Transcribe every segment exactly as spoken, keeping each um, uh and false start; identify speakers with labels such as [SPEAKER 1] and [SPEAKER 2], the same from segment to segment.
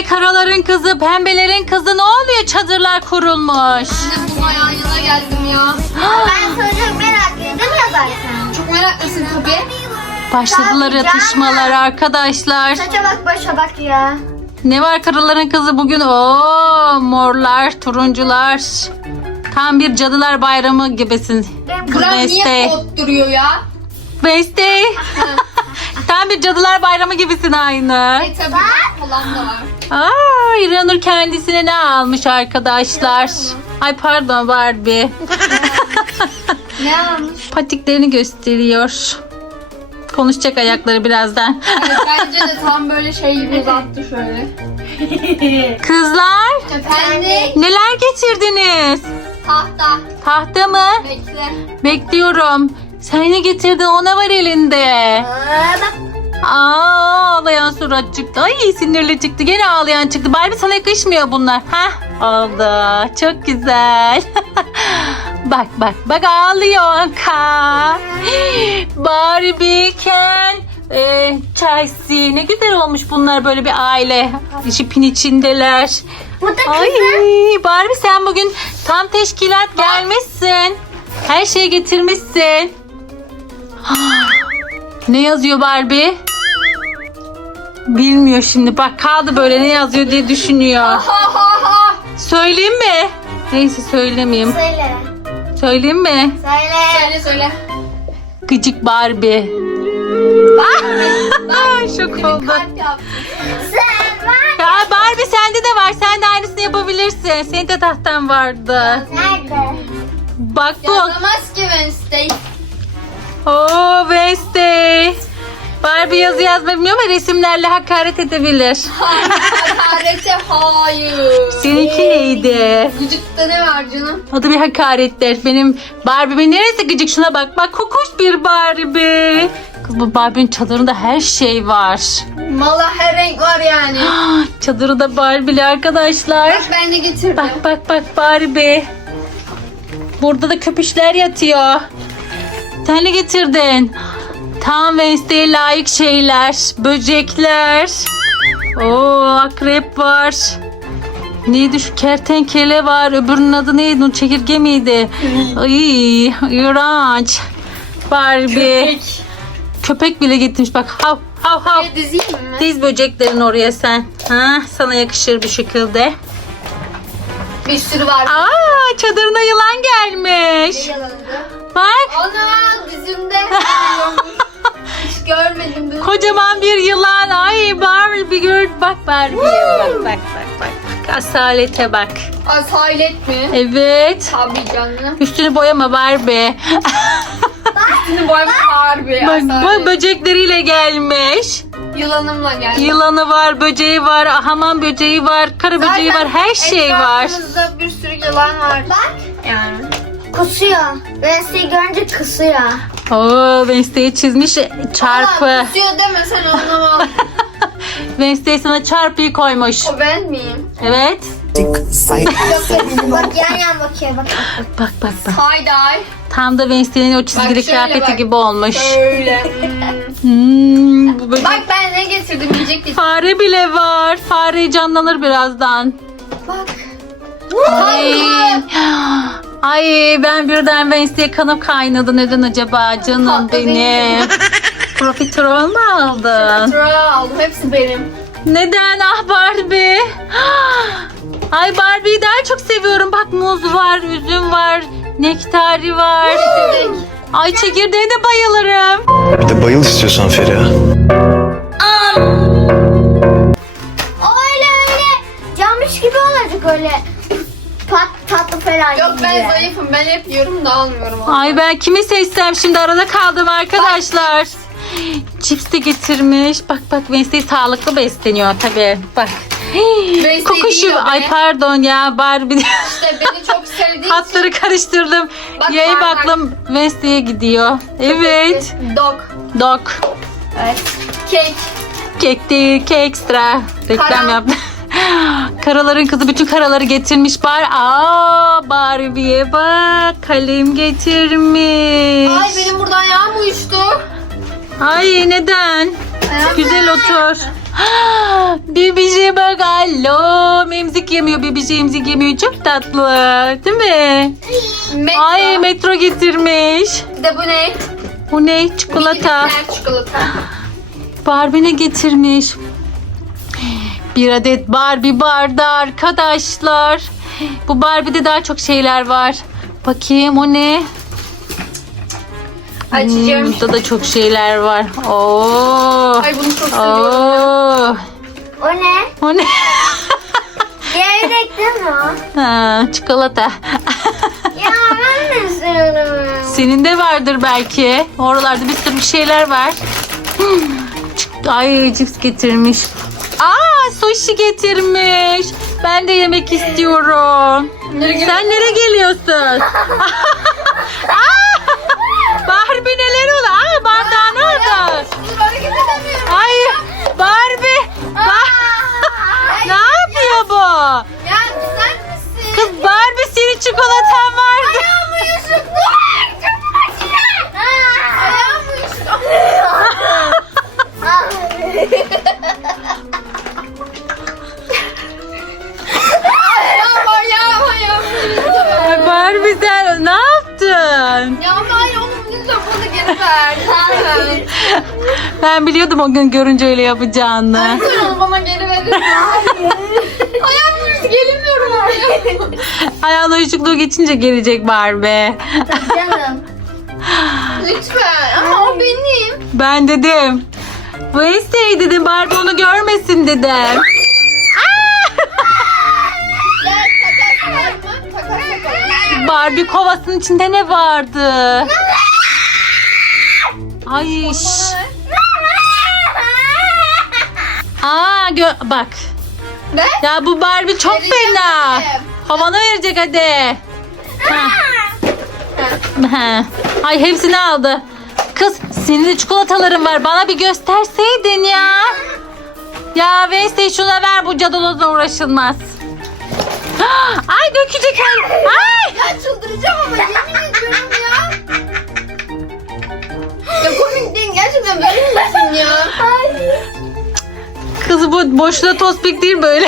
[SPEAKER 1] Ay karaların kızı, pembelerin kızı, ne oluyor? Çadırlar kurulmuş.
[SPEAKER 2] Anne bu ayağın yana geldim ya.
[SPEAKER 3] Ben çocuk meraklıydım ya zaten.
[SPEAKER 2] Çok meraklısın tabii.
[SPEAKER 1] Başladılar
[SPEAKER 3] Tabii
[SPEAKER 1] atışmalar
[SPEAKER 3] canım.
[SPEAKER 1] arkadaşlar.
[SPEAKER 3] Saça bak başa bak ya.
[SPEAKER 1] Ne var karaların kızı bugün? Oo, morlar, turuncular. Tam bir cadılar bayramı gibisin.
[SPEAKER 3] Benim
[SPEAKER 1] Kız
[SPEAKER 2] Burak niye
[SPEAKER 1] Beste.
[SPEAKER 2] kot duruyor ya?
[SPEAKER 1] Beste. Tam bir cadılar bayramı gibisin aynı.
[SPEAKER 2] E tabii bak falan da var.
[SPEAKER 1] Aa, İranur kendisine ne almış arkadaşlar? Ay pardon Barbie.
[SPEAKER 2] Ne almış?
[SPEAKER 1] Patiklerini gösteriyor. Konuşacak ayakları birazdan.
[SPEAKER 2] Evet, bence de tam böyle şey gibi uzattı şöyle.
[SPEAKER 1] Kızlar
[SPEAKER 2] Efendim?
[SPEAKER 1] neler getirdiniz?
[SPEAKER 2] Tahta.
[SPEAKER 1] Tahta mı?
[SPEAKER 2] Bekle.
[SPEAKER 1] Bekliyorum. Sen ne getirdin? O ne var elinde?
[SPEAKER 3] Aa, bak.
[SPEAKER 1] Aa, ağlayan surat çıktı. Ay sinirli çıktı. Gene ağlayan çıktı. Barbie sana yakışmıyor bunlar. Hah oldu. Çok güzel. Bak bak bak ağlıyor Ka. Barbie, Ken, e, Chelsea. Ne güzel olmuş bunlar böyle bir aile. İşin içindeler.
[SPEAKER 3] Bu da
[SPEAKER 1] Ay
[SPEAKER 3] kızım.
[SPEAKER 1] Barbie sen bugün tam teşkilat gelmişsin. Her şeyi getirmişsin. Ne yazıyor Barbie? Bilmiyor şimdi. Bak kaldı böyle ne yazıyor diye düşünüyor.
[SPEAKER 2] Ha ha ha.
[SPEAKER 1] Söyleyeyim mi? Neyse söylemeyeyim.
[SPEAKER 3] Söyle.
[SPEAKER 1] Söyleyeyim mi?
[SPEAKER 3] Söyle.
[SPEAKER 2] Söyle söyle.
[SPEAKER 1] Gıcık Barbie. Ah! Şok oldu.
[SPEAKER 2] Kalp yap.
[SPEAKER 3] Sen var.
[SPEAKER 1] Ya Barbie sende de var. Sen de aynısını yapabilirsin. Senin de tahtan vardı.
[SPEAKER 3] Nerede?
[SPEAKER 1] Bak bu.
[SPEAKER 2] Yazamaz ki Wednesday.
[SPEAKER 1] Oo Wednesday. Barbie yazı yazmayı bilmiyor ama resimlerle hakaret edebilir.
[SPEAKER 2] Hakarete hayır.
[SPEAKER 1] Seninki neydi?
[SPEAKER 2] Gıcıkta ne var canım?
[SPEAKER 1] O da bir hakarettir. Benim Barbie'min neresi gıcık, şuna bak. Bak kokuş bir Barbie. Kız bu Barbie'nin çadırında her şey var.
[SPEAKER 2] Mala her renk var yani.
[SPEAKER 1] Çadırı da Barbie'li arkadaşlar.
[SPEAKER 2] Bak ben de getirdim.
[SPEAKER 1] Bak bak bak Barbie. Burada da köpüşler yatıyor. Sen ne getirdin? Tam Wednesday'e layık şeyler. Böcekler. Oo akrep var. Neydi şu kertenkele var. Öbürünün adı neydi? O çekirge miydi? Ay iğrenç. Barbie.
[SPEAKER 2] Köpek.
[SPEAKER 1] Köpek bile getirmiş bak. Hav hav hav.
[SPEAKER 2] Bir dizeyim mi?
[SPEAKER 1] Diz böceklerin oraya sen. Ha, sana yakışır bir şekilde.
[SPEAKER 2] Bir sürü var.
[SPEAKER 1] Aa çadırına yılan gelmiş.
[SPEAKER 2] Yalandı.
[SPEAKER 1] Bak
[SPEAKER 2] Ana dizimde. Hiç görmedim. bunu.
[SPEAKER 1] kocaman bir yılan. Ay Barbie gör. Bak Barbie'ye bak bak bak bak. Bak asalete bak.
[SPEAKER 2] Asalet mi?
[SPEAKER 1] Evet.
[SPEAKER 2] Tabii canım.
[SPEAKER 1] Üstünü boyama Barbie.
[SPEAKER 2] Şimdi boyama harbi.
[SPEAKER 1] Bak, bak
[SPEAKER 2] Asalet.
[SPEAKER 1] böcekleriyle gelmiş.
[SPEAKER 2] Yılanımla geldi.
[SPEAKER 1] Yılanı var, böceği var, hamam böceği var, karı böceği var, her şey var.
[SPEAKER 2] Etrafımızda bir sürü yılan var.
[SPEAKER 3] Bak.
[SPEAKER 2] Yani.
[SPEAKER 3] Kusuyor. Ben sizi görünce kusuyor.
[SPEAKER 1] Oo, Wednesday'i çizmiş çarpı.
[SPEAKER 2] Aa, kusuyor deme sen anlamam.
[SPEAKER 1] Wednesday sana çarpıyı koymuş.
[SPEAKER 2] O ben miyim?
[SPEAKER 1] Evet.
[SPEAKER 3] Bak yan yan bakıyor bak.
[SPEAKER 1] Bak bak bak.
[SPEAKER 2] Tie-dye.
[SPEAKER 1] Tam da Wednesday'in o çizgili
[SPEAKER 2] Bak şöyle
[SPEAKER 1] kıyafeti
[SPEAKER 2] bak.
[SPEAKER 1] gibi olmuş.
[SPEAKER 2] Öyle. Hmm.
[SPEAKER 1] Hmm, bu böcek.
[SPEAKER 2] Bak ben ne getirdim yiyecek değil.
[SPEAKER 1] Fare bile var. Fare canlanır birazdan.
[SPEAKER 2] Bak.
[SPEAKER 1] Ay. Ay ben birden Wednesday'e kanım kaynadı. Neden acaba canım
[SPEAKER 2] Tatlı
[SPEAKER 1] benim? Profiterol mu aldın?
[SPEAKER 2] Tura aldım. Hepsi benim.
[SPEAKER 1] Neden ah Barbie? Ay Barbie'yi daha çok seviyorum. Bak muz var, üzüm var, nektari var.
[SPEAKER 2] Getirdik.
[SPEAKER 1] Ay çekirdeğe de bayılırım.
[SPEAKER 4] Bir de bayıl istiyorsan Feriha.
[SPEAKER 3] O öyle öyle camış gibi olacak öyle. Pat tatlı falan
[SPEAKER 2] Yok ben
[SPEAKER 3] gibi.
[SPEAKER 2] zayıfım. Ben hep yiyorum da almıyorum.
[SPEAKER 1] Ay ben kimi seçsem şimdi arada kaldım arkadaşlar. Cips de getirmiş. Bak bak Wednesday sağlıklı besleniyor tabii. Bak.
[SPEAKER 2] Wednesday
[SPEAKER 1] Kokuşu.
[SPEAKER 2] değil o be.
[SPEAKER 1] Ay pardon ya Barbie.
[SPEAKER 2] İşte beni çok sevdiği için.
[SPEAKER 1] Hatları karıştırdım.
[SPEAKER 2] Bak,
[SPEAKER 1] Yayıp
[SPEAKER 2] bak, bak.
[SPEAKER 1] aklım Wednesday'e gidiyor. Evet.
[SPEAKER 2] Dog.
[SPEAKER 1] Dog.
[SPEAKER 2] Evet. Cake.
[SPEAKER 1] Kek değil, kek ekstra. Reklam
[SPEAKER 2] Kara.
[SPEAKER 1] yaptı. Karaların kızı bütün karaları getirmiş. Bar Aa Barbie'ye bak. Kalem getirmiş.
[SPEAKER 2] Ay benim buradan yağım uyuştu.
[SPEAKER 1] Ay neden?
[SPEAKER 2] Ayağım
[SPEAKER 1] Güzel
[SPEAKER 2] nerede?
[SPEAKER 1] otur. Bebişe bak, alo. Emzik yemiyor, bebişe emzik yemiyor. Çok tatlı. Değil mi?
[SPEAKER 2] Metro.
[SPEAKER 1] Ay, metro getirmiş.
[SPEAKER 2] Bir de bu ne?
[SPEAKER 1] Bu ne? Çikolata.
[SPEAKER 2] Minikler çikolata.
[SPEAKER 1] Barbie ne getirmiş? Bir adet Barbie bardağı arkadaşlar. Bu Barbie'de daha çok şeyler var. Bakayım o ne?
[SPEAKER 2] Açacağım.
[SPEAKER 1] Hmm, burada da çok şeyler var. Oo.
[SPEAKER 2] Ay bunu çok seviyorum.
[SPEAKER 1] Oo.
[SPEAKER 3] O ne?
[SPEAKER 1] O ne?
[SPEAKER 3] Gevrek değil mi o?
[SPEAKER 1] Ha, çikolata.
[SPEAKER 3] Ya ben de istiyorum.
[SPEAKER 1] Senin de vardır belki. Oralarda bir sürü şeyler var. Hmm, çık- Ay, cips getirmiş. Aa, sushi getirmiş. Ben de yemek istiyorum.
[SPEAKER 2] Nereye
[SPEAKER 1] Sen nereye geliyorsun? Aa, Barbie neler oldu? Aa, bardağın orada.
[SPEAKER 2] Bunu hareket edemiyorum.
[SPEAKER 1] Ay, Barbie. Ba- ne yapıyor bu?
[SPEAKER 2] Ya güzel misin?
[SPEAKER 1] Kız Barbie, senin çikolatan vardı.
[SPEAKER 2] Ayağım uyuşuk. Ayağım uyuşuk. Ayağım ayağım ayağım.
[SPEAKER 1] Ay, Barbie sen ne yaptın?
[SPEAKER 2] Ya ama hayır onun lütfen bunu geri ver. Lütfen.
[SPEAKER 1] Ben biliyordum o gün görünce öyle yapacağını.
[SPEAKER 2] Lütfen onu bana geri verir misin? Ayağım uyuşuk gelemiyorum oraya.
[SPEAKER 1] Ayağına uyuşukluğu geçince gelecek Barbie.
[SPEAKER 3] Canım.
[SPEAKER 2] Lütfen ama o benim.
[SPEAKER 1] Ben dedim. Wednesday dedim, Barbie onu görmesin dedim.
[SPEAKER 2] Ya takas var mı? Takas yapalım.
[SPEAKER 1] Barbie kovasının içinde ne vardı? Ay. şş. Aa, gö- bak.
[SPEAKER 2] Ne?
[SPEAKER 1] Ya bu Barbie çok
[SPEAKER 2] Vereceğim
[SPEAKER 1] fena.
[SPEAKER 2] dedim.
[SPEAKER 1] Havana verecek hadi. Ha. Ha. Ay, hepsini aldı. Kız, senin de çikolataların var. Bana bir gösterseydin ya. Ya Wednesday, şuna ver, bu cadalozla uğraşılmaz. Ay, dökecek. Ay.
[SPEAKER 2] Ya çıldıracağım ama yemin ediyorum ya. Ya komik değil gerçekten verir misin ya? Hayır.
[SPEAKER 1] Kız, bu boşuna tospik değil böyle.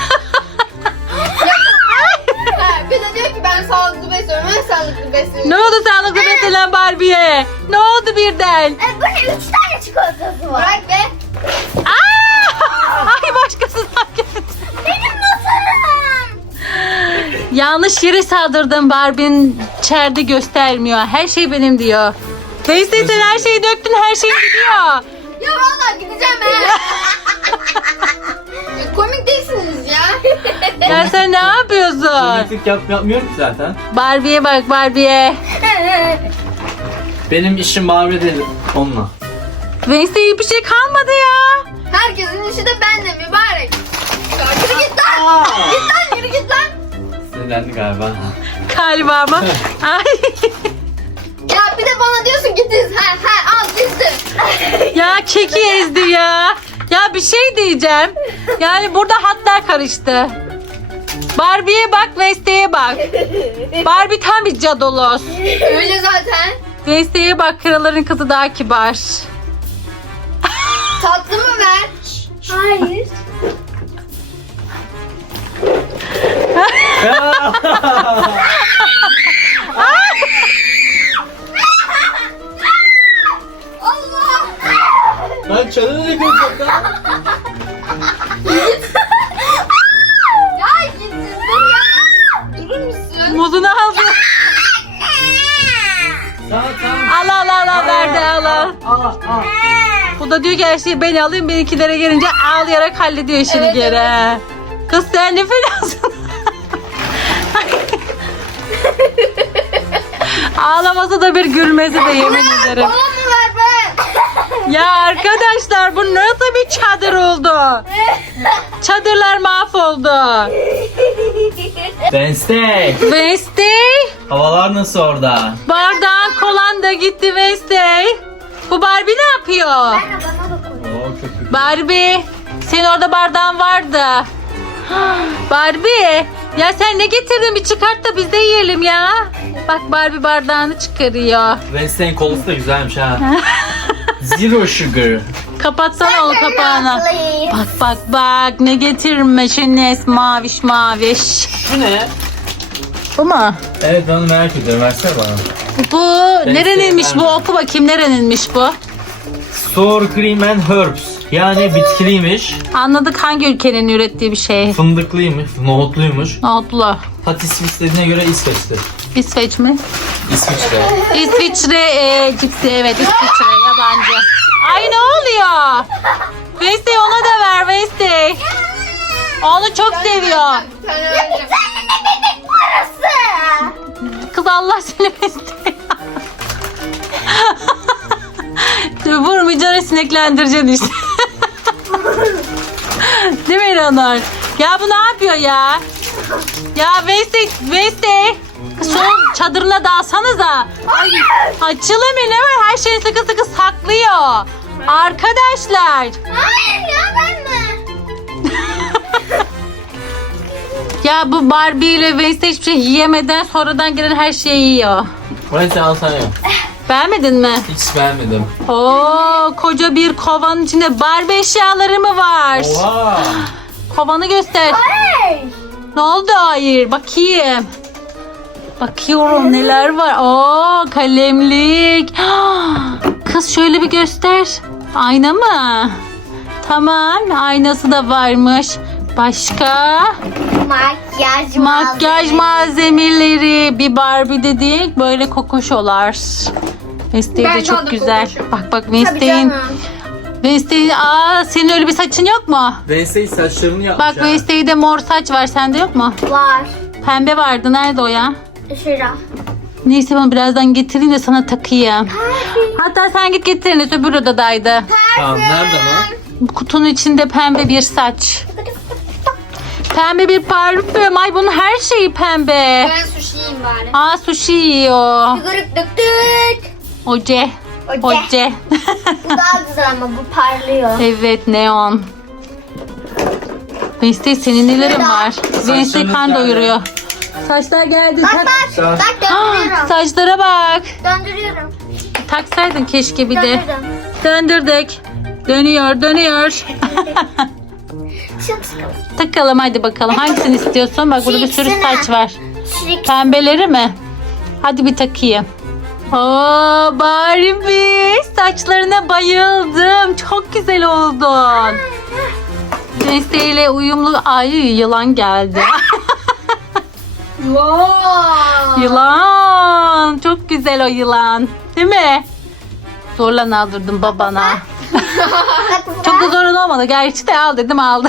[SPEAKER 2] Ha, bir de diyor ki ben sağlıklı besliyorum. Ben sağlıklı besliyorum.
[SPEAKER 1] Ne oldu sağlıklı beslenen Barbie'ye? Ne oldu birden?
[SPEAKER 3] E, bu ne? Üç tane çikolatası var.
[SPEAKER 2] Bırak be.
[SPEAKER 1] Aa! Ay, başkasından geldi.
[SPEAKER 3] Benim motorum.
[SPEAKER 1] Yanlış yere saldırdım. Barbie'nin içeride göstermiyor. Her şey benim diyor. Wednesday, sen her şeyi döktün, her şey gidiyor.
[SPEAKER 2] Ya vallahi gideceğim he. Ya komik değilsiniz ya.
[SPEAKER 1] Ya sen ne yapıyorsun?
[SPEAKER 5] Komiklik yap, yapmıyorum ki zaten.
[SPEAKER 1] Barbie'ye bak, Barbie'ye.
[SPEAKER 5] Benim işim Barbie değil onunla.
[SPEAKER 1] Wednesday'e bir şey kalmadı ya.
[SPEAKER 2] Herkesin işi de bende mübarek. Ya yürü git lan. Git lan yürü git lan.
[SPEAKER 5] Sinirlendi galiba.
[SPEAKER 1] Galiba mı? Ay.
[SPEAKER 2] Ya bir de bana diyorsun ki diz. He he al dizdim.
[SPEAKER 1] Ya keki ezdi ya. Ya bir şey diyeceğim. Yani burada hatlar karıştı. Barbie'ye bak, Wednesday'e bak. Barbie tam bir cadolos.
[SPEAKER 2] Öyle zaten.
[SPEAKER 1] Wednesday'e bak, kraların kızı daha kibar.
[SPEAKER 2] Tatlı mı ver?
[SPEAKER 3] Hayır.
[SPEAKER 2] Allah.
[SPEAKER 5] Lan çanını ne görecek lan?
[SPEAKER 2] Ya git dur ya. Durur musun?
[SPEAKER 1] Muzunu aldı.
[SPEAKER 5] Tamam tamam.
[SPEAKER 1] Al al al al, verdi, al al.
[SPEAKER 5] Al al.
[SPEAKER 1] Bu da diyor ki her şeyi ben alayım, benimkilere gelince ağlayarak hallediyor işini
[SPEAKER 2] Evet,
[SPEAKER 1] geri.
[SPEAKER 2] evet.
[SPEAKER 1] Kız sen ne fenasın. Ağlaması da bir gülmesi de, yemin ederim.
[SPEAKER 2] Bana mı ver be?
[SPEAKER 1] Ya arkadaşlar, bu nasıl bir çadır oldu? Çadırlar mahvoldu.
[SPEAKER 5] Wednesday.
[SPEAKER 1] Wednesday,
[SPEAKER 5] Havalar nasıl orada?
[SPEAKER 1] bardağın kolan da gitti Wednesday. Bu Barbie ne yapıyor?
[SPEAKER 3] Anne bana da koy.
[SPEAKER 5] Oo köpük.
[SPEAKER 1] Barbie, senin orada bardağın vardı. Barbie, ya sen ne getirdin, bir çıkart da biz de yiyelim ya. Bak, Barbie bardağını çıkarıyor.
[SPEAKER 5] Wednesday'in kolusu da güzelmiş ha. Zero sugar.
[SPEAKER 1] Kapatsana o kapağını.
[SPEAKER 3] Please.
[SPEAKER 1] Bak bak bak ne getirmiş Enes, maviş maviş.
[SPEAKER 5] Bu ne?
[SPEAKER 1] Bu mu?
[SPEAKER 5] Evet ben onu merak ediyorum. Versene bana.
[SPEAKER 1] Bu nereninmiş bu? Oku bakayım, nereninmiş bu?
[SPEAKER 5] Sour cream and herbs. Yani bitkiliymiş.
[SPEAKER 1] Anladık, hangi ülkenin ürettiği bir şey.
[SPEAKER 5] Fındıklıymış. Nohutluymuş.
[SPEAKER 1] Nohutlu.
[SPEAKER 5] Patisvis dediğine göre İsveç'tir.
[SPEAKER 1] İsveç mi?
[SPEAKER 5] İsviçre.
[SPEAKER 1] İsviçre e, cipsi, evet İsviçre, yabancı. Ay ne oluyor? Vestey ona da ver Vestey. Onu çok seviyor.
[SPEAKER 2] Bir tane vereceğim.
[SPEAKER 3] Burası.
[SPEAKER 1] Kız Allah seni Vestey. Vurmayacaksın, sineklendireceksin işte. Değil mi İranur? Ya bu ne yapıyor ya? Ya Vestey, Vestey. Kız şunun çadırına dalsanıza. Açılın ne var? Her şeyi sıkı sıkı saklıyor. Arkadaşlar.
[SPEAKER 3] Hayır ya ben mi?
[SPEAKER 1] Ya bu Barbie ile Vestey hiçbir şey yiyemeden sonradan gelen her şeyi yiyor.
[SPEAKER 5] Neyse al sana.
[SPEAKER 1] Beğenmedin mi?
[SPEAKER 5] Hiç beğenmedim.
[SPEAKER 1] Oo, koca bir kovanın içinde Barbie eşyaları mı var?
[SPEAKER 5] Oha.
[SPEAKER 1] Kovanı göster.
[SPEAKER 3] Hayır.
[SPEAKER 1] Ne oldu? Hayır. Bakayım. Bakıyorum neler var. Oo, kalemlik. Kız şöyle bir göster. Ayna mı? Tamam. Aynası da varmış. Başka?
[SPEAKER 3] Makyaj
[SPEAKER 1] Makyaj malzemeleri. Bir Barbie dedik. Böyle kokoşolar. Vestey
[SPEAKER 2] Ben
[SPEAKER 1] de çok
[SPEAKER 2] kaldım
[SPEAKER 1] güzel.
[SPEAKER 2] kokoşum.
[SPEAKER 1] Bak bak
[SPEAKER 3] Tabii
[SPEAKER 1] Vestey'in.
[SPEAKER 3] canım.
[SPEAKER 1] Vestey'in. Aa, senin öyle bir saçın yok mu?
[SPEAKER 5] Veysel saçlarını yapmış.
[SPEAKER 1] Bak
[SPEAKER 5] ha.
[SPEAKER 1] Vestey'de mor saç var. Sende yok mu?
[SPEAKER 3] Var.
[SPEAKER 1] Pembe vardı. Nerede o ya?
[SPEAKER 3] Şura.
[SPEAKER 1] Neyse ben birazdan getireyim de sana takayım. Hatta sen git getirin. Öbür odadaydı.
[SPEAKER 5] Tamam nerede lan?
[SPEAKER 1] Bu kutunun içinde pembe bir saç. Pembe bir parfüm. Ay bunun her şeyi pembe.
[SPEAKER 2] Ben sushi yiyeyim bari.
[SPEAKER 1] Aa sushi yiyor.
[SPEAKER 3] Yukarı döktük.
[SPEAKER 1] Oce.
[SPEAKER 3] Oce.
[SPEAKER 1] Oce.
[SPEAKER 3] Bu daha güzel ama bu parlıyor.
[SPEAKER 1] Evet neon. Wednesday senin nelerin var? Wednesday kan
[SPEAKER 5] geldi.
[SPEAKER 1] doyuruyor. Saçlar geldi.
[SPEAKER 3] Bak
[SPEAKER 1] Tak.
[SPEAKER 3] bak.
[SPEAKER 5] Sağ-
[SPEAKER 3] Bak
[SPEAKER 1] Ah,
[SPEAKER 3] döndürüyorum.
[SPEAKER 1] saçlara bak.
[SPEAKER 3] Döndürüyorum.
[SPEAKER 1] Taksaydın keşke bir de.
[SPEAKER 3] Döndürdüm.
[SPEAKER 1] Döndürdük. Dönüyor dönüyor.
[SPEAKER 3] Çok sıkıldım.
[SPEAKER 1] Takalım hadi bakalım. Hangisini istiyorsun? Bak burada bir sürü
[SPEAKER 3] İkisini.
[SPEAKER 1] saç var.
[SPEAKER 3] Şirik.
[SPEAKER 1] Pembeleri mi? Hadi bir takayım. Oo Barbie. Saçlarına bayıldım. Çok güzel oldun. Wednesday ile uyumlu. Ay yılan geldi.
[SPEAKER 2] Wow.
[SPEAKER 1] Yılan. Çok güzel o yılan. Değil mi? Zorla aldırdım babana. Çok da zorun olmadı. Gerçi de al dedim aldı.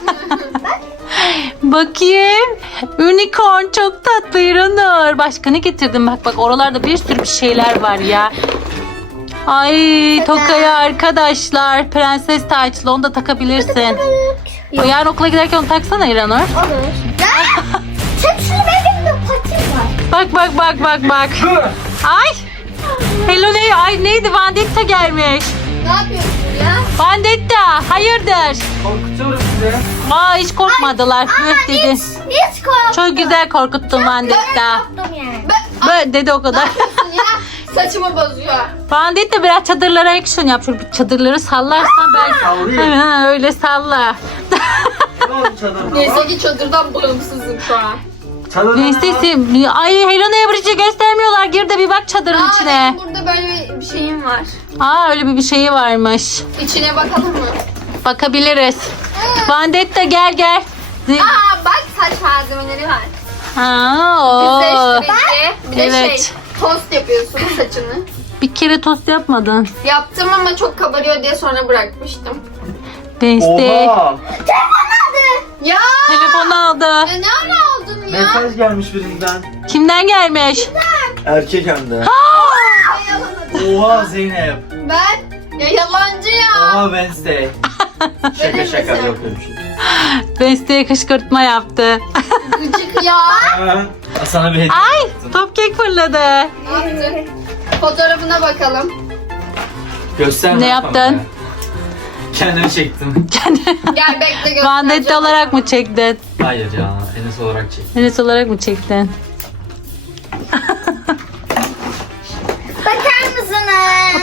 [SPEAKER 1] Bakayım. Unicorn çok tatlı İranur. Başka ne getirdim? Bak bak oralarda bir sürü bir şeyler var ya. Ay tokaya arkadaşlar. Prenses taçlı onu da takabilirsin. O yarın okula giderken onu taksana İranur.
[SPEAKER 3] Olur. Ya. Çek şunu, benim de patim var.
[SPEAKER 1] Bak bak bak bak bak. Ay. Hello ne? Ay neydi? Vandetta gelmiş.
[SPEAKER 2] Ne yapıyorsun ya?
[SPEAKER 1] Vandetta. Hayırdır?
[SPEAKER 5] Korkutuyorum sizi.
[SPEAKER 1] Aa hiç korkmadılar. Üf dedi.
[SPEAKER 3] Hiç, hiç korktum.
[SPEAKER 1] Çok güzel korkuttun Vandetta.
[SPEAKER 3] Korktum yani.
[SPEAKER 2] Ben
[SPEAKER 1] Böyle dedi o kadar.
[SPEAKER 2] ya saçımı bozuyor.
[SPEAKER 1] Vandetta biraz çadırlara action yap. Şöyle bir çadırları sallarsan belki.
[SPEAKER 5] Savrayım.
[SPEAKER 1] Ha, öyle salla.
[SPEAKER 5] Tamam çadırına
[SPEAKER 2] Neyse ki çadırdan bağımsızım şu an.
[SPEAKER 5] Çadırına
[SPEAKER 1] Neyse. Ay Helena'ya bir şey göstermiyorlar. Gir de bir bak çadırın
[SPEAKER 2] Aa,
[SPEAKER 1] içine.
[SPEAKER 2] benim burada böyle bir- bir şeyim var.
[SPEAKER 1] Aa öyle bir, bir şeyi varmış.
[SPEAKER 2] İçine bakalım mı?
[SPEAKER 1] Bakabiliriz. Vandetta gel gel.
[SPEAKER 2] Aa bak saç malzemeleri var.
[SPEAKER 1] Ha, o.
[SPEAKER 2] Düzleştirici. Bir de
[SPEAKER 1] Evet.
[SPEAKER 2] şey tost yapıyorsun saçını.
[SPEAKER 1] Bir kere tost yapmadın.
[SPEAKER 2] Yaptım ama çok kabarıyor diye sonra bırakmıştım.
[SPEAKER 1] Beste.
[SPEAKER 5] Oha.
[SPEAKER 2] Ya!
[SPEAKER 1] Telefon aldı.
[SPEAKER 2] Ya ne ara aldın ya?
[SPEAKER 5] Mesaj gelmiş birinden.
[SPEAKER 1] Kimden gelmiş?
[SPEAKER 5] Erkek hem de.
[SPEAKER 2] Ya yalamadın.
[SPEAKER 5] Oha Zeynep.
[SPEAKER 2] Ben? Ya yalancı ya.
[SPEAKER 5] Oha Wednesday. Şaka şaka
[SPEAKER 2] sen?
[SPEAKER 5] yok öyle bir şey.
[SPEAKER 1] Beste'ye kışkırtma yaptı.
[SPEAKER 2] Gıcık ya.
[SPEAKER 5] Ha, sana bir hediye
[SPEAKER 1] Ay
[SPEAKER 5] yaptım.
[SPEAKER 1] top kek fırladı.
[SPEAKER 2] Ne yaptın? Fotoğrafına bakalım.
[SPEAKER 5] Göster.
[SPEAKER 1] Ne yaptın?
[SPEAKER 5] Kendimi çektim.
[SPEAKER 2] Gel bekle göstereceğim.
[SPEAKER 1] Vandetta olarak mı çektin?
[SPEAKER 5] Hayır ya Enes olarak çektim.
[SPEAKER 1] Neresi olarak mı çektin?
[SPEAKER 3] Bakar mısınız?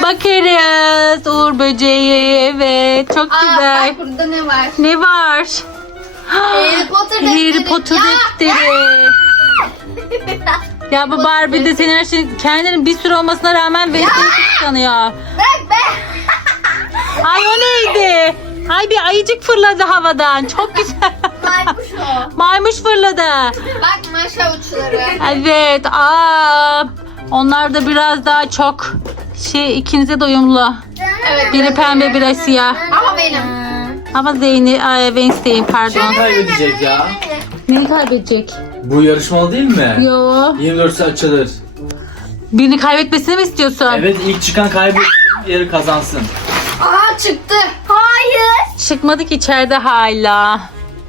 [SPEAKER 1] bakarız. Uğur böceği, evet, çok
[SPEAKER 2] Aa
[SPEAKER 1] güzel.
[SPEAKER 2] bak burada ne var?
[SPEAKER 1] Ne var?
[SPEAKER 2] Harry Potter
[SPEAKER 1] Harry
[SPEAKER 2] defteri.
[SPEAKER 1] Potter
[SPEAKER 2] Ya,
[SPEAKER 1] defteri. Ya bu Barbie de senin her şeyin kendinin bir sürü olmasına rağmen Wednesday'i kıskanıyor.
[SPEAKER 2] Bırak be.
[SPEAKER 1] Ay o neydi? Ay bir ayıcık fırladı havadan. Çok güzel.
[SPEAKER 2] Maymuş o.
[SPEAKER 1] Maymuş fırladı.
[SPEAKER 2] Bak maşa uçları.
[SPEAKER 1] Evet. Aa, onlar da biraz daha çok şey ikinize de uyumlu.
[SPEAKER 2] Evet.
[SPEAKER 1] Biri pembe, biri siyah.
[SPEAKER 2] Ama benim.
[SPEAKER 1] Ama Zeynep, ay Wednesday'in pardon.
[SPEAKER 5] Kim kaybedecek ya?
[SPEAKER 1] Neyi kaybedecek?
[SPEAKER 5] Bu yarışmalı değil mi?
[SPEAKER 1] Yo.
[SPEAKER 5] yirmi dört saat açılır.
[SPEAKER 1] Birini kaybetmesini mi istiyorsun?
[SPEAKER 5] Evet, ilk çıkan kaybetsin, diğeri kazansın.
[SPEAKER 2] Aha çıktı.
[SPEAKER 3] Hayır.
[SPEAKER 1] Çıkmadı ki içeride hala.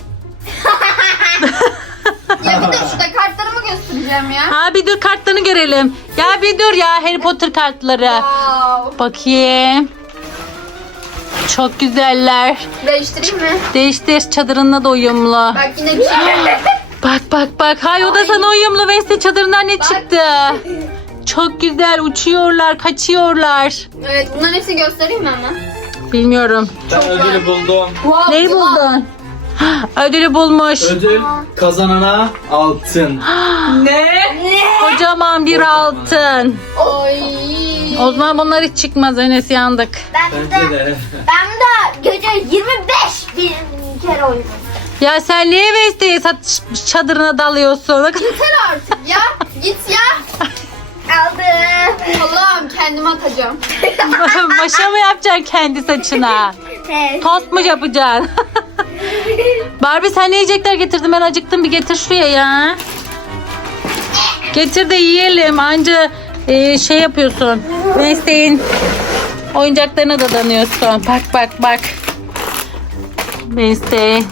[SPEAKER 2] Ya bir de şurada kartlarımı göstereceğim ya.
[SPEAKER 1] Ha bir dur kartlarını görelim. Ya bir dur ya Harry Potter kartları.
[SPEAKER 2] Wow.
[SPEAKER 1] Bakayım. Çok güzeller.
[SPEAKER 2] Değiştireyim mi?
[SPEAKER 1] Değiştir, çadırınla da uyumlu.
[SPEAKER 2] Bak yine bir şey var.
[SPEAKER 1] Bak bak bak. Hay o da
[SPEAKER 2] Ay.
[SPEAKER 1] sana uyumlu. Wednesday çadırından ne
[SPEAKER 2] Bak.
[SPEAKER 1] çıktı? Çok güzel uçuyorlar, kaçıyorlar.
[SPEAKER 2] Evet bunların hepsini göstereyim mi ama?
[SPEAKER 1] Bilmiyorum.
[SPEAKER 5] Ben ödülü buldum.
[SPEAKER 2] Wow,
[SPEAKER 1] Neyi buldun? Ödülü bulmuş.
[SPEAKER 5] Ödül kazanana altın.
[SPEAKER 2] Ne?
[SPEAKER 1] Kocaman bir altın.
[SPEAKER 2] Oy.
[SPEAKER 1] O zaman bunlar hiç çıkmaz. Enes yandık.
[SPEAKER 3] Ben
[SPEAKER 5] Bence
[SPEAKER 3] de,
[SPEAKER 5] de.
[SPEAKER 3] ben de gece yirmi beş bin kere oynadım.
[SPEAKER 1] Ya sen niye Wednesday'i sat çadırına dalıyorsun?
[SPEAKER 2] Yeter artık ya. Git ya.
[SPEAKER 3] Aldım.
[SPEAKER 2] Allah'ım kendime atacağım.
[SPEAKER 1] Başa mı yapacaksın kendi saçına?
[SPEAKER 3] Evet.
[SPEAKER 1] Tost mu yapacaksın? Barbie sen ne yiyecekler getirdin? Ben acıktım, bir getir şuraya ya. Getir de yiyelim. Anca e, şey yapıyorsun. Wednesday'in oyuncaklarına dadanıyorsun. Bak bak bak. Wednesday.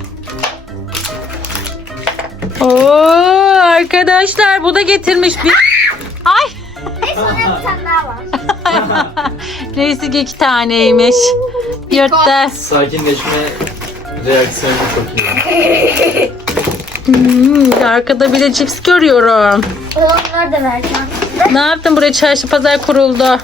[SPEAKER 1] Oo arkadaşlar bu da getirmiş bir. Ay.
[SPEAKER 3] Neyse orada bir tane daha var.
[SPEAKER 1] Neyse ki iki taneymiş. Yurtta.
[SPEAKER 5] Sakinleşme reaksiyonu çok iyi.
[SPEAKER 1] Hmm, arkada bir de cips görüyorum.
[SPEAKER 3] Onları da vereceğim.
[SPEAKER 1] Ne yaptın? Buraya çarşı pazar kuruldu.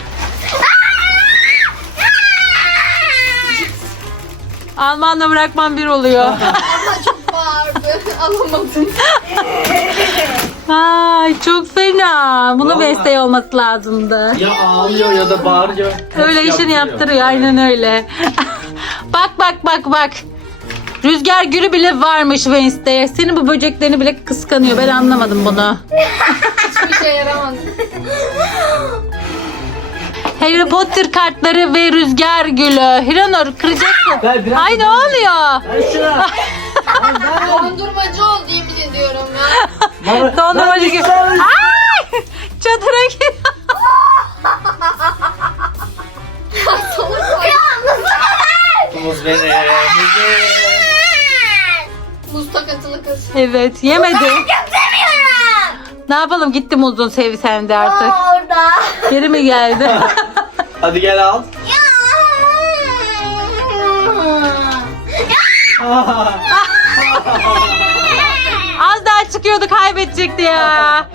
[SPEAKER 1] Almanla bırakman bir oluyor.
[SPEAKER 2] Ama çok bağırdı. Alamadım.
[SPEAKER 1] Ay çok fena. Bunu
[SPEAKER 5] Vallahi.
[SPEAKER 1] Wednesday olması lazımdı.
[SPEAKER 5] Ya ağlıyor ya da bağırıyor.
[SPEAKER 1] Öyle işini yaptırıyor. Aynen öyle. Bak bak bak bak. Rüzgar gülü bile varmış Wednesday'e. Senin bu böceklerini bile kıskanıyor. Ben anlamadım bunu.
[SPEAKER 2] Hiçbir şey yaramadı.
[SPEAKER 1] Harry Potter kartları ve rüzgar gülü. Hiranur kıracaksın.
[SPEAKER 5] Ver, biraz
[SPEAKER 1] Ay ne
[SPEAKER 5] ver.
[SPEAKER 1] oluyor?
[SPEAKER 5] Ver şuna.
[SPEAKER 2] Dondurmacı oldu yemin ediyorum ya.
[SPEAKER 5] Bana-
[SPEAKER 1] Dondurmacı
[SPEAKER 5] Lan
[SPEAKER 1] gibi.
[SPEAKER 5] sen-
[SPEAKER 1] Ay! Çadıra gir.
[SPEAKER 2] Salak ay.
[SPEAKER 5] Muz beni. Muz beni.
[SPEAKER 2] Muz takıntılı kız.
[SPEAKER 1] Evet yemedi.
[SPEAKER 3] Götürmüyorum.
[SPEAKER 1] Ne yapalım gitti muzun sevi sende artık.
[SPEAKER 3] Aa, orada.
[SPEAKER 1] Geri mi geldi?
[SPEAKER 5] Hadi gel al.
[SPEAKER 1] Az daha çıkıyordu kaybedecekti ya.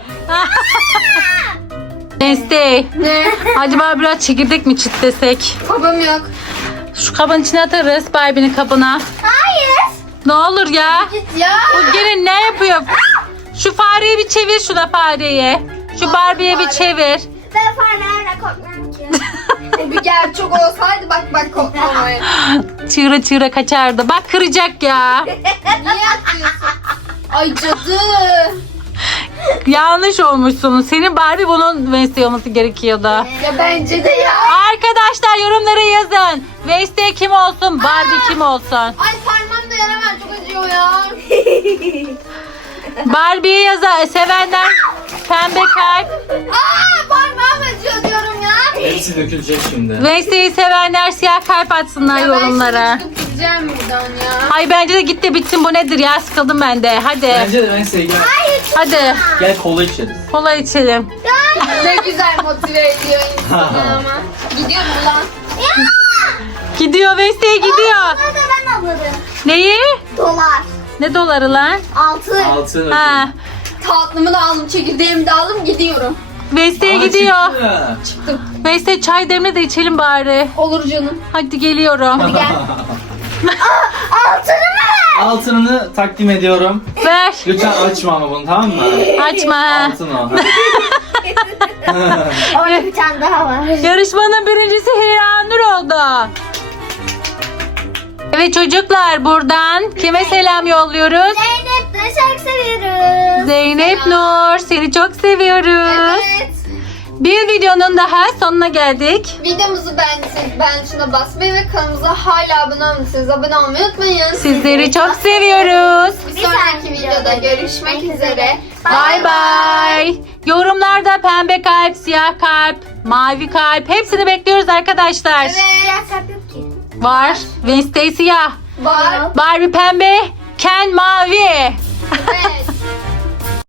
[SPEAKER 1] Wednesday.
[SPEAKER 2] Ne?
[SPEAKER 1] Acaba biraz çekirdek mi çitlesek?
[SPEAKER 2] Babam yok.
[SPEAKER 1] Şu kabın içine atarız Barbie'nin kabına.
[SPEAKER 3] Hayır.
[SPEAKER 1] Ne olur ya.
[SPEAKER 2] Git ya.
[SPEAKER 1] Bu gene ne yapıyor? Şu fareyi bir çevir şuna fareyi. Şu Barbie'ye bir çevir.
[SPEAKER 3] Ben farelerle korkmuyorum ki.
[SPEAKER 2] O bir gerçek olsaydı bak bak koklamaya.
[SPEAKER 1] Çığıra çığıra kaçardı. Bak kıracak ya.
[SPEAKER 2] Niye atıyorsun? Ay cadı.
[SPEAKER 1] Yanlış olmuşsunuz. Senin Barbie bunun Wednesday olması gerekiyordu.
[SPEAKER 2] Ya bence de ya.
[SPEAKER 1] Arkadaşlar yorumlara yazın. Wednesday kim olsun? Barbie kim olsun?
[SPEAKER 2] Ay parmağım da yaramaz çok acıyor ya.
[SPEAKER 1] Barbie'yi yazın. Sevenler pembe kalp.
[SPEAKER 2] Aa parmağım acıyor diyorum ya.
[SPEAKER 5] Hepsi dökülecek şimdi.
[SPEAKER 1] Wednesday'i sevenler siyah kalp atsınlar
[SPEAKER 2] Ya
[SPEAKER 1] yorumlara.
[SPEAKER 2] ben şimdi çıkıp gideceğim buradan ya.
[SPEAKER 1] Ay bence de git de bitsin bu nedir ya sıkıldım ben de. Hadi.
[SPEAKER 5] Bence de ben size gel.
[SPEAKER 1] Hadi.
[SPEAKER 5] Gel kola içeriz.
[SPEAKER 1] Kola içelim.
[SPEAKER 2] Ne güzel motive ediyor insanı ama. Gidiyor mu lan?
[SPEAKER 1] Gidiyor Wednesday gidiyor.
[SPEAKER 3] Onları da ben alırım.
[SPEAKER 1] Neyi?
[SPEAKER 3] Dolar.
[SPEAKER 1] Ne doları lan?
[SPEAKER 3] Altın.
[SPEAKER 5] Altın ödül.
[SPEAKER 1] Ha.
[SPEAKER 2] Tatlımı da aldım, çekirdeğimi de aldım, gidiyorum.
[SPEAKER 1] Wednesday
[SPEAKER 5] Aa,
[SPEAKER 1] gidiyor.
[SPEAKER 5] çıktı.
[SPEAKER 1] Wednesday çay demle de içelim bari.
[SPEAKER 2] Olur canım.
[SPEAKER 1] Hadi geliyorum.
[SPEAKER 3] Altını mı?
[SPEAKER 5] Altınını takdim ediyorum.
[SPEAKER 1] Ver.
[SPEAKER 5] Lütfen açma ama bunu, tamam mı?
[SPEAKER 1] Açma. ha.
[SPEAKER 5] Altın o.
[SPEAKER 3] Orada bir tane daha var.
[SPEAKER 1] Yarışmanın birincisi Hiranur oldu. Evet çocuklar, buradan kime selam yolluyoruz?
[SPEAKER 3] Zeynep de çok seviyoruz.
[SPEAKER 1] Zeynep Nur, seni çok seviyoruz.
[SPEAKER 2] Evet.
[SPEAKER 1] Bir videonun daha sonuna geldik.
[SPEAKER 2] Videomuzu beğendiyseniz beğen tuşuna basmayı ve kanalımıza hala abone olmadıysanız abone olmayı unutmayın.
[SPEAKER 1] Sizleri çok seviyoruz.
[SPEAKER 2] Bir sonraki videoda görüşmek üzere.
[SPEAKER 1] Bay bay. Yorumlarda pembe kalp, siyah kalp, mavi kalp hepsini bekliyoruz arkadaşlar.
[SPEAKER 2] Evet.
[SPEAKER 3] Siyah kalp yok ki.
[SPEAKER 1] Var. Wednesday siyah.
[SPEAKER 2] Var.
[SPEAKER 1] Barbie pembe. Ken mavi.
[SPEAKER 2] Evet.